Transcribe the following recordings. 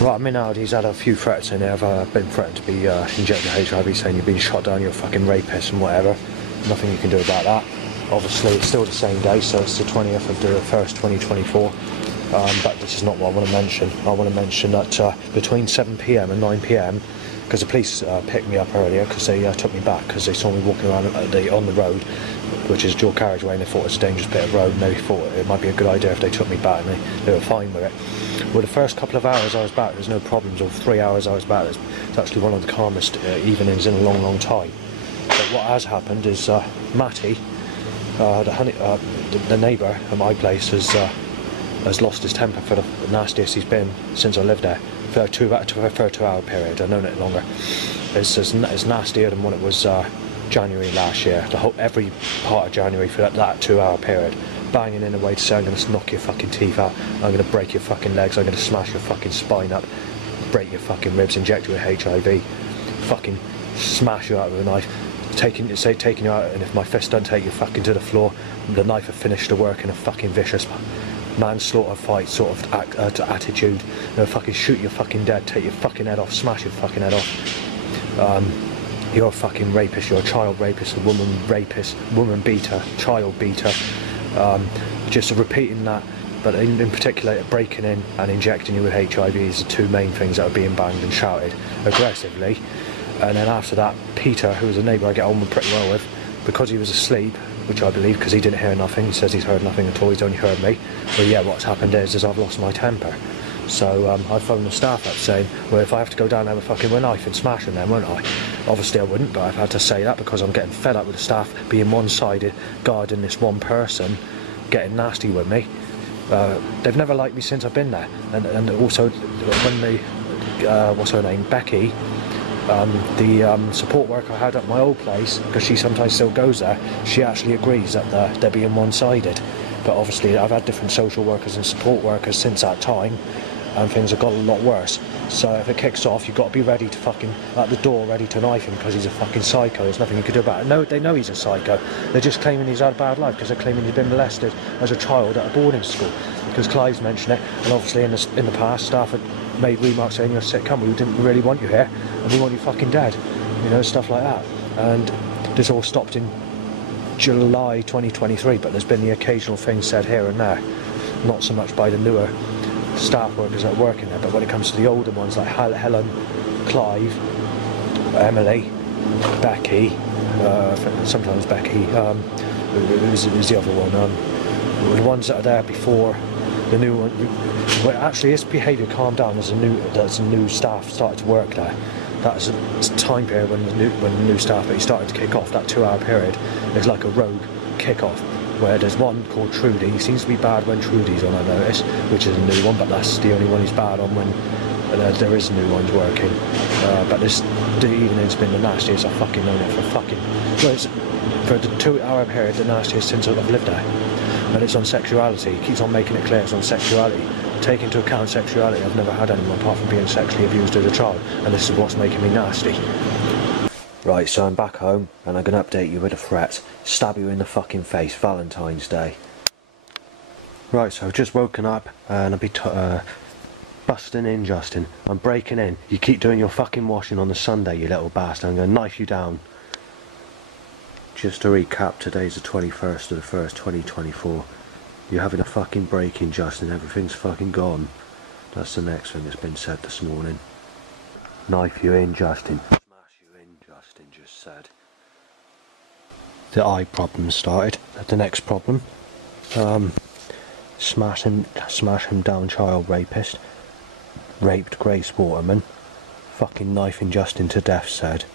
Right, I mean, now he's had a few threats in there. I've been threatened to be injected with HIV, saying you've been shot down, you're a fucking rapist and whatever. Nothing you can do about that. Obviously, it's still the same day, so it's the 20th of the 1st, 2024. But this is not what I want to mention. I want to mention that between 7 PM and 9 PM, because the police picked me up earlier because they took me back because they saw me walking around on the road, which is dual carriageway, and they thought it was a dangerous bit of road, and they thought it might be a good idea if they took me back, and they were fine with it. Well, the first couple of hours I was back, there's no problems, or 3 hours I was back, it's actually one of the calmest evenings in a long, long time. But what has happened is Matty, the neighbour at my place, has lost his temper for the nastiest he's been since I lived there. For a 2-hour period, I've known it longer. It's nastier than when it was January last year. Every part of January for that 2-hour period. Banging in a way to say, I'm going to knock your fucking teeth out, I'm going to break your fucking legs, I'm going to smash your fucking spine up, break your fucking ribs, inject you with HIV, fucking smash you out with a knife, taking you out, and if my fist don't take you fucking to the floor, the knife will finish the work in a fucking vicious manslaughter fight sort of attitude. They'll fucking shoot you fucking dead, take your fucking head off, smash your fucking head off. You're a fucking rapist, you're a child rapist, a woman rapist, woman beater, child beater. Just repeating that, but in particular breaking in and injecting you with HIV is the two main things that are being banged and shouted aggressively. And then after that, Peter, who was a neighbour I get on pretty well with, because he was asleep, which I believe because he didn't hear nothing, he says he's heard nothing at all, he's only heard me. But yeah, what's happened is I've lost my temper. So I phoned the staff up saying, well, if I have to go down there with fucking a knife and smash them then, won't I? Obviously I wouldn't, but I've had to say that because I'm getting fed up with the staff being one-sided, guarding this one person, getting nasty with me. They've never liked me since I've been there. And also, when what's her name, Becky, the support worker I had at my old place, because she sometimes still goes there, she actually agrees that they're being one-sided. But obviously I've had different social workers and support workers since that time, and things have got a lot worse. So if it kicks off, you've got to be ready to fucking, at the door, ready to knife him because he's a fucking psycho. There's nothing you can do about it. No, they know he's a psycho. They're just claiming he's had a bad life because they're claiming he's been molested as a child at a boarding school. Because Clive's mentioned it, and obviously in the past, staff had made remarks saying you're a sick cunt, we didn't really want you here, and we want you fucking dead. You know, stuff like that. And this all stopped in July 2023, but there's been the occasional thing said here and there. Not so much by the newer staff workers that work in there, but when it comes to the older ones like Helen, Clive, Emily, Becky, sometimes Becky, who's the other one, the ones that are there before the new one. Well, actually his behaviour calmed down as a new staff started to work there. That's a time period when the new staff started to kick off. That 2-hour period is like a rogue kick-off, where there's one called Trudy. He seems to be bad when Trudy's on, I notice, which is a new one, but that's the only one he's bad on when there is new ones working. But the evening's been the nastiest. I've fucking known it for the 2-hour period, the nastiest since I've lived there. And it's on sexuality. He keeps on making it clear it's on sexuality. Take into account sexuality, I've never had anyone apart from being sexually abused as a child, and this is what's making me nasty. Right, so I'm back home, and I'm going to update you with a threat. Stab you in the fucking face, Valentine's Day. Right, so I've just woken up, and I'll be busting in, Justin. I'm breaking in. You keep doing your fucking washing on the Sunday, you little bastard. I'm going to knife you down. Just to recap, today's the 21st of the 1st, 2024. You're having a fucking break-in, Justin. Everything's fucking gone. That's the next thing that's been said this morning. Knife you in, Justin. Smash you in, Justin just said. The eye problem started. The next problem. Smash him down, child rapist. Raped Grace Waterman. Fucking knifing Justin to death said.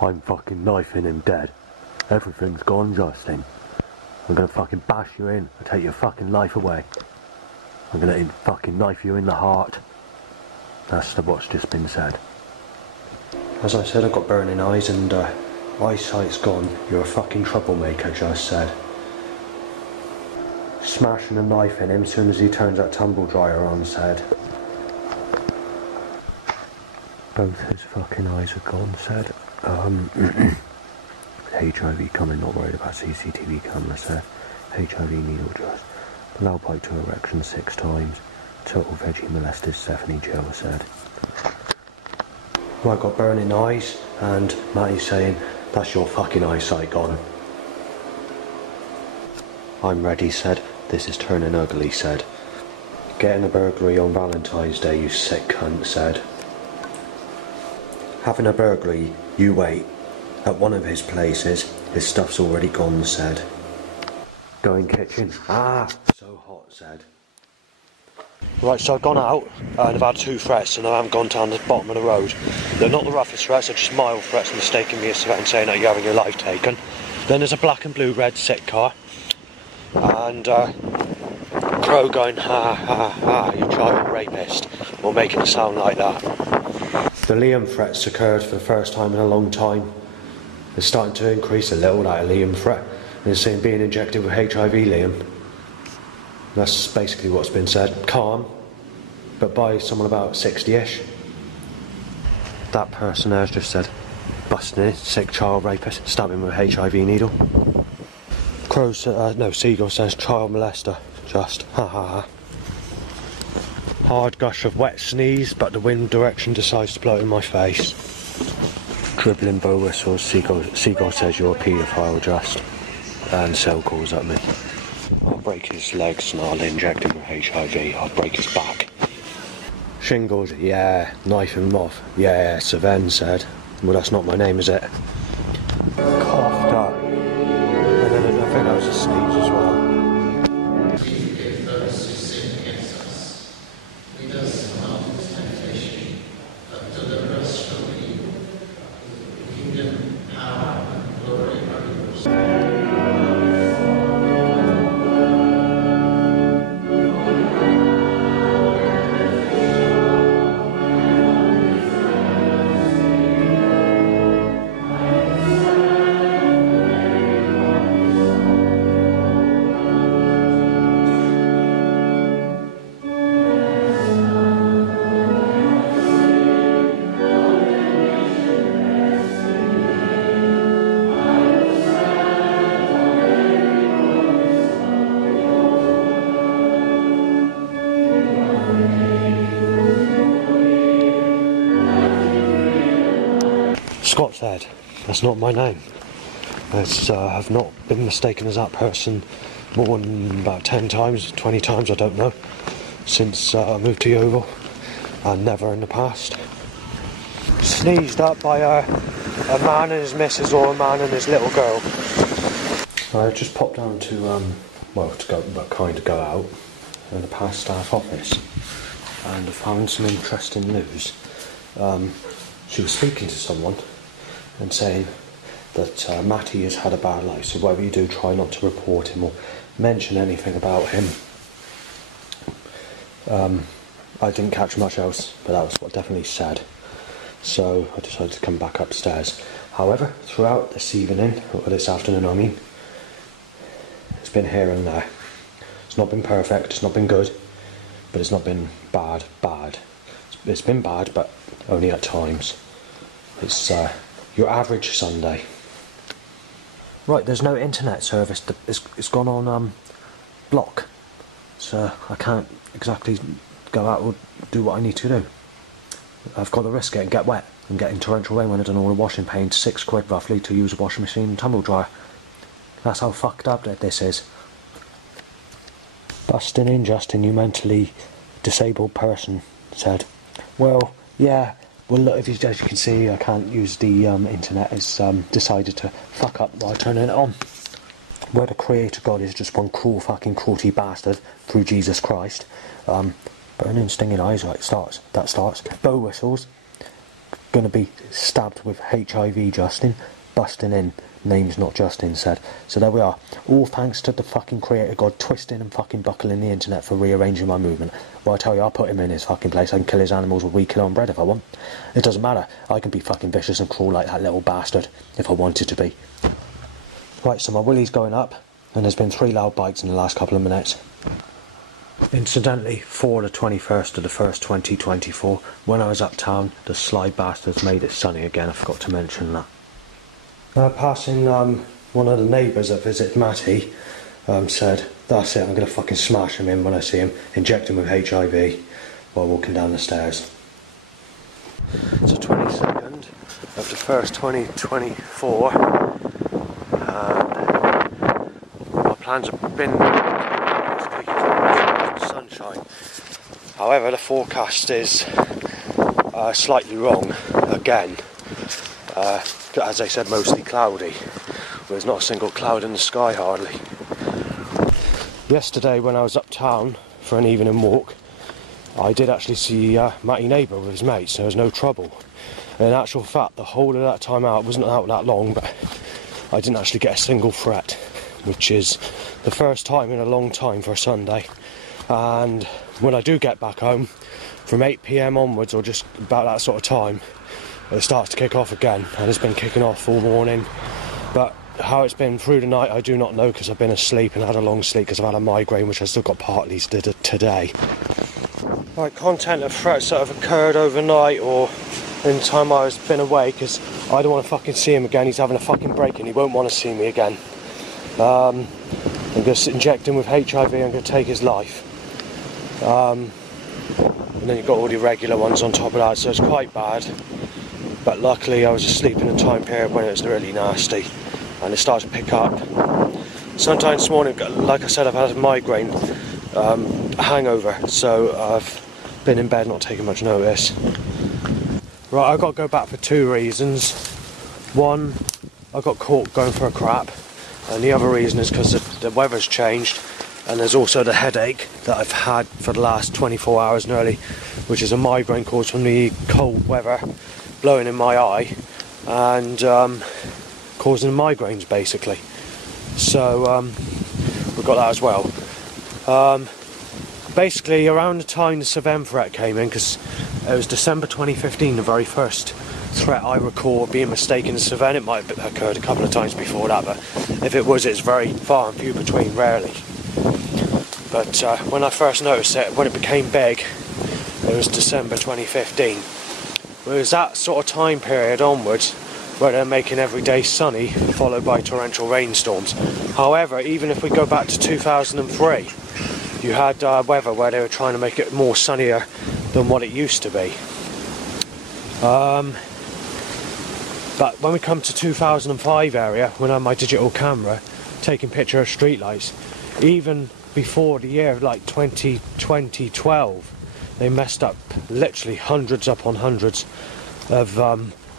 I'm fucking knifing him dead. Everything's gone, Justin. I'm gonna fucking bash you in and take your fucking life away. I'm gonna fucking knife you in the heart. That's what's just been said. As I said, I've got burning eyes and eyesight's gone. You're a fucking troublemaker, just said. Smashing a knife in him as soon as he turns that tumble dryer on, said. Both his fucking eyes are gone, said. HIV coming, not worried about CCTV camera, said. HIV needle just. Loud bite to erection 6 times. Total veggie molested Stephanie Jill said. Well, I got burning eyes, and Matty saying, that's your fucking eyesight gone. I'm ready said, this is turning ugly said. Getting a burglary on Valentine's Day, you sick cunt said. Having a burglary, you wait. At one of his places, his stuff's already gone said. Going kitchen, so hot said. Right, so I've gone out and I've had 2 threats and I haven't gone down the bottom of the road. They're not the roughest threats, they're just mild threats mistaking me as and saying that you're having your life taken. Then there's a black and blue red sick car and Crow going, ha ha ha, you child rapist, or making it sound like that. The Liam threats occurred for the first time in a long time. It's starting to increase a little, that Liam threat. And it's saying being injected with HIV, Liam. That's basically what's been said. Calm, but by someone about 60-ish. That person there's just said, busting in, sick child rapist, stabbing with a HIV needle. Crow Seagull says, child molester, just, ha ha ha. Hard gush of wet sneeze, but the wind direction decides to blow it in my face. Dribbling bow whistles, Seagull says you're a paedophile just. And Cell calls at me. I'll break his legs and I'll inject him with HIV. I'll break his back. Shingles, yeah. Knife him off, yeah. Saven said. Well, that's not my name, is it? Coughed up. And then I think that was a sneeze as well. Forgive those who sin against us. Lead us not into temptation, but deliver us from evil. Kingdom, power, and glory are yours. Scott said, that's not my name. I've not been mistaken as that person more than about 10 times, 20 times, I don't know, since I moved to Yeovil, and never in the past. Sneezed up by a man and his missus or a man and his little girl. I just popped down to, go out in the past staff office, and I found some interesting news. She was speaking to someone and saying that Matty has had a bad life, so whatever you do, try not to report him or mention anything about him. I didn't catch much else, but that was what definitely said. So I decided to come back upstairs. However, throughout this evening, or this afternoon I mean, it's been here and there. It's not been perfect, it's not been good, but it's not been bad. It's been bad, but only at times. It's your average Sunday. Right, there's no internet service. It's gone on block, so I can't exactly go out or do what I need to do. I've got to risk it and get wet and getting torrential rain when I've done all the washing, paying £6 roughly to use a washing machine and tumble dryer. That's how fucked up that this is. Busting in, Justin, you mentally disabled person said. Well, yeah. Well, look, as you can see, I can't use the internet. It's decided to fuck up while turning it on. Where the Creator God is just one cruel fucking cruelty bastard through Jesus Christ. Burning, stinging eyes, right, that starts. Bow whistles. Gonna be stabbed with HIV, Justin. Busting in. Name's not Justin said. So there we are. All thanks to the fucking Creator God twisting and fucking buckling the internet for rearranging my movement. Well, I tell you, I'll put him in his fucking place. I can kill his animals with wheat kilo on bread if I want. It doesn't matter. I can be fucking vicious and cruel like that little bastard if I wanted to be. Right, so my willy's going up, and there's been 3 loud bites in the last couple of minutes. Incidentally, for the 21st of the 1st 2024, when I was uptown, the sly bastards made it sunny again. I forgot to mention that. Passing one of the neighbours that visited Matty, said, that's it, I'm going to fucking smash him in when I see him, inject him with HIV while walking down the stairs. It's the 22nd of the first 2024, and my plans have been sunshine. However, the forecast is slightly wrong again. As I said, mostly cloudy. There's not a single cloud in the sky hardly. Yesterday when I was uptown for an evening walk, I did actually see Matty Neighbour with his mates, so there was no trouble. And in actual fact, the whole of that time out wasn't out that long, but I didn't actually get a single threat, which is the first time in a long time for a Sunday. And when I do get back home, from 8 PM onwards, or just about that sort of time, it starts to kick off again, and it's been kicking off all morning. But how it's been through the night, I do not know, because I've been asleep and had a long sleep because I've had a migraine, which I still got partly today. Right, content of threats that have occurred overnight or in the time I've been away, because I don't want to fucking see him again. He's having a fucking break and he won't want to see me again. I'm going to inject him with HIV, I'm going to take his life. And then you've got all the regular ones on top of that, so it's quite bad. But luckily I was asleep in a time period when it was really nasty, and it started to pick up. Sometime this morning, like I said, I've had a migraine, a hangover, so I've been in bed not taking much notice. Right, I've got to go back for two reasons. One, I got caught going for a crap, and the other reason is because the weather's changed, and there's also the headache that I've had for the last 24 hours nearly, which is a migraine caused from the cold weather blowing in my eye and causing migraines basically. So we've got that as well. Basically around the time the Savem threat came in, because it was December 2015, the very first threat I recall being mistaken as Savem. It might have occurred a couple of times before that, but if it was, it's very far and few between, rarely. But when I first noticed it, when it became big, it was December 2015. It was that sort of time period onwards where they're making every day sunny, followed by torrential rainstorms. However, even if we go back to 2003, you had weather where they were trying to make it more sunnier than what it used to be. But when we come to 2005 area, when I had my digital camera taking picture of streetlights, even before the year like 2012, they messed up literally hundreds upon hundreds of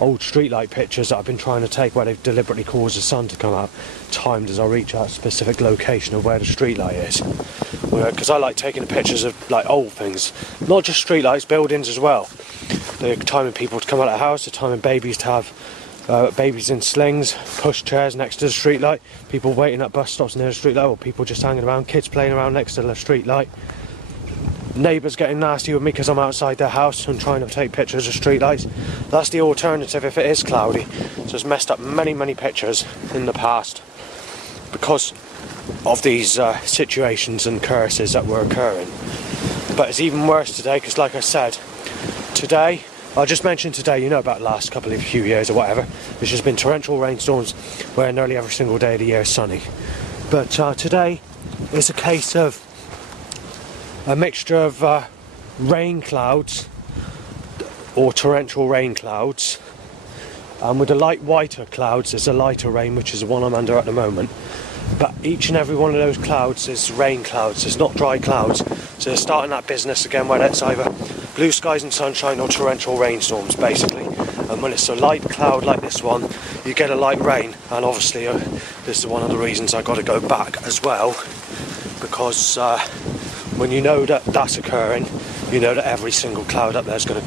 old streetlight pictures that I've been trying to take, where they've deliberately caused the sun to come out, timed as I reach that specific location of where the streetlight is. Because I like taking the pictures of like old things, not just streetlights, buildings as well. They're timing people to come out of the house, they're timing babies to have babies in slings, push chairs next to the streetlight, people waiting at bus stops near the streetlight, or people just hanging around, kids playing around next to the streetlight. Neighbours getting nasty with me because I'm outside their house and trying to take pictures of streetlights. That's the alternative if it is cloudy. So it's messed up many pictures in the past because of these situations and curses that were occurring. But it's even worse today, because like I said, today, I just mentioned today, you know about the last few years or whatever, there's just been torrential rainstorms where nearly every single day of the year is sunny. But today it's a case of a mixture of rain clouds or torrential rain clouds, and with the light whiter clouds there's a lighter rain, which is the one I'm under at the moment. But each and every one of those clouds is rain clouds, it's not dry clouds. So they're starting that business again where it's either blue skies and sunshine or torrential rainstorms basically. And when it's a light cloud like this one, you get a light rain. And obviously this is one of the reasons I got to go back as well, because when you know that that's occurring, you know that every single cloud up there is going to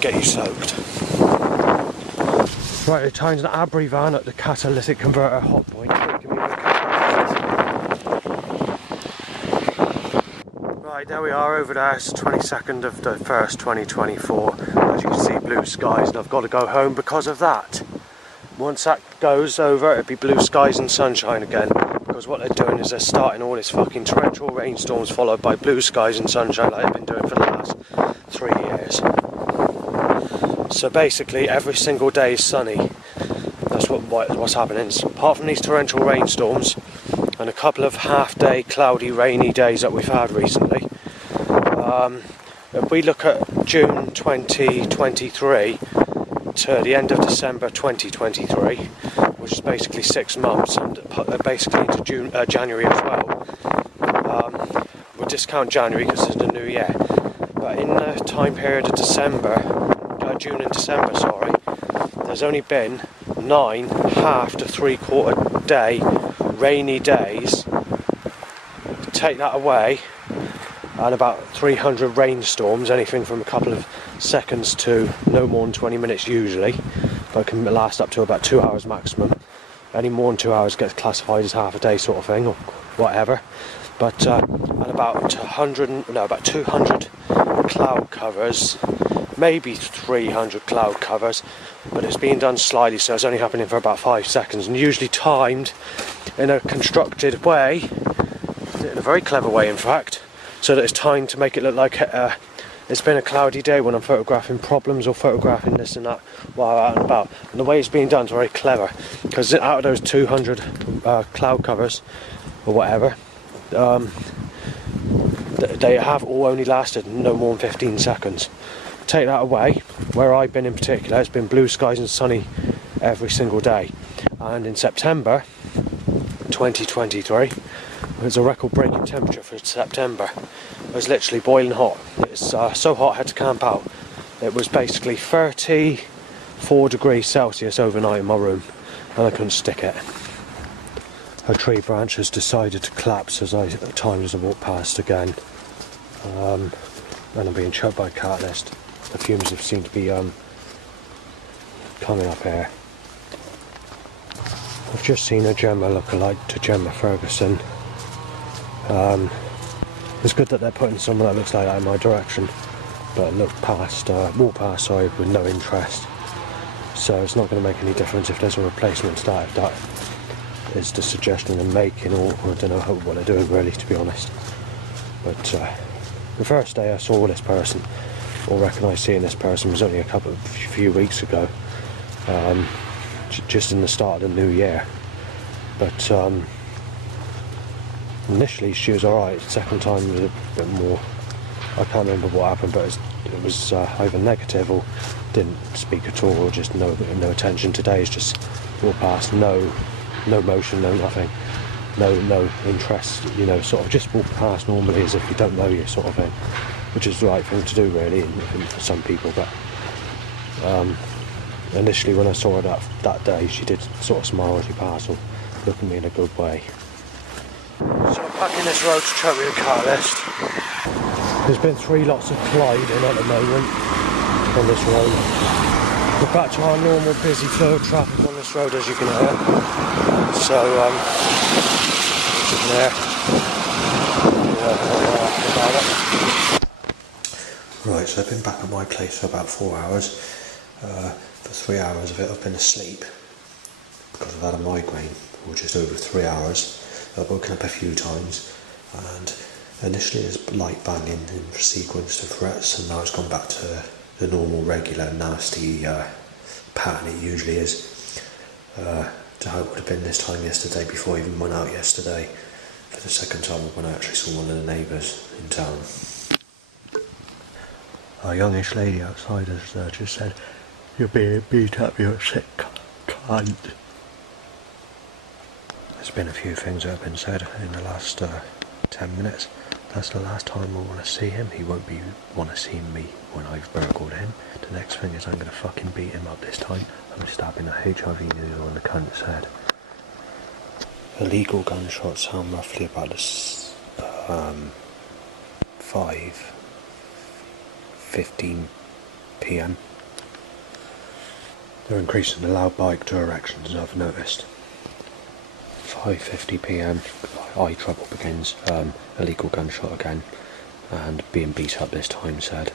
get you soaked. Right, the time's an Abri van at the catalytic converter hot point. Right, there we are over there. It's the 22nd of the 1st, 2024. As you can see, blue skies, and I've got to go home because of that. Once that goes over, it'll be blue skies and sunshine again. Because what they're doing is they're starting all this fucking torrential rainstorms followed by blue skies and sunshine like they've been doing for the last 3 years. So basically every single day is sunny. That's what's happening. So apart from these torrential rainstorms, and a couple of half-day cloudy, rainy days that we've had recently. If we look at June 2023 to the end of December 2023, which is basically 6 months, and basically into January as well. We'll discount January because it's the new year. But in the time period of June and December, sorry, there's only been 9 half to 3/4 day rainy days. Take that away, and about 300 rainstorms, anything from a couple of seconds to no more than 20 minutes usually, but it can last up to about 2 hours maximum. Any more than 2 hours gets classified as half a day sort of thing, or whatever. But and about 200 cloud covers, maybe 300 cloud covers, but it's being done slightly, so it's only happening for about 5 seconds, and usually timed in a constructed way, in a very clever way in fact, so that it's timed to make it look like it's been a cloudy day when I'm photographing problems or photographing this and that while out and about. And the way it's being done is very clever, because out of those 200 cloud covers or whatever, they have all only lasted no more than 15 seconds. Take that away, where I've been in particular, it's been blue skies and sunny every single day. And in September 2023, it was a record-breaking temperature for September. It was literally boiling hot. It's so hot I had to camp out. It was basically 34 degrees Celsius overnight in my room, and I couldn't stick it. A tree branch has decided to collapse as I walk past again, and I'm being choked by a catalyst. The fumes have seemed to be coming up here. I've just seen a Gemma look-alike to Gemma Ferguson. It's good that they're putting someone that looks like that in my direction, but walk past, with no interest. So it's not going to make any difference if there's a replacement that is the suggestion they're making, or I don't know what they're doing really, to be honest. But the first day I saw this person, or recognised seeing this person, was only a few weeks ago, just in the start of the new year. But initially she was alright. Second time was a bit more, I can't remember what happened, but it was either negative or didn't speak at all, or just no attention. Today is just walk past, no motion, no nothing, no interest, sort of just walk past normally as if you don't know you, sort of thing, which is the right thing to do really for some people. But initially when I saw her that day, she did sort of smile as she passed, or look at me in a good way. So I'm back in this road to choke with a catalyst. There's been 3 lots of colliding at the moment on this road. We're back to our normal busy flow of traffic on this road, as you can hear. So there. Right, so I've been back at my place for about 4 hours. For 3 hours of it I've been asleep because I've had a migraine for just over 3 hours. I've woken up a few times, and initially it was light banging in sequence of threats, and now it's gone back to the normal, regular, nasty pattern it usually is, to how it would have been this time yesterday, before I even went out yesterday for the second time when I actually saw one of the neighbours in town. A youngish lady outside has just said, "You're being beat up, you're a sick cunt." There's been a few things that have been said in the last 10 minutes. That's the last time I want to see him. He won't want to see me when I've burgled him. The next thing is I'm going to fucking beat him up this time. I'm stabbing a HIV needle in the cunt's head. Illegal gunshots sound roughly about this 5:15 PM. They're increasing the loud bike directions, I've noticed. 5:50 PM, eye trouble begins, illegal gunshot again, and being beat up this time said.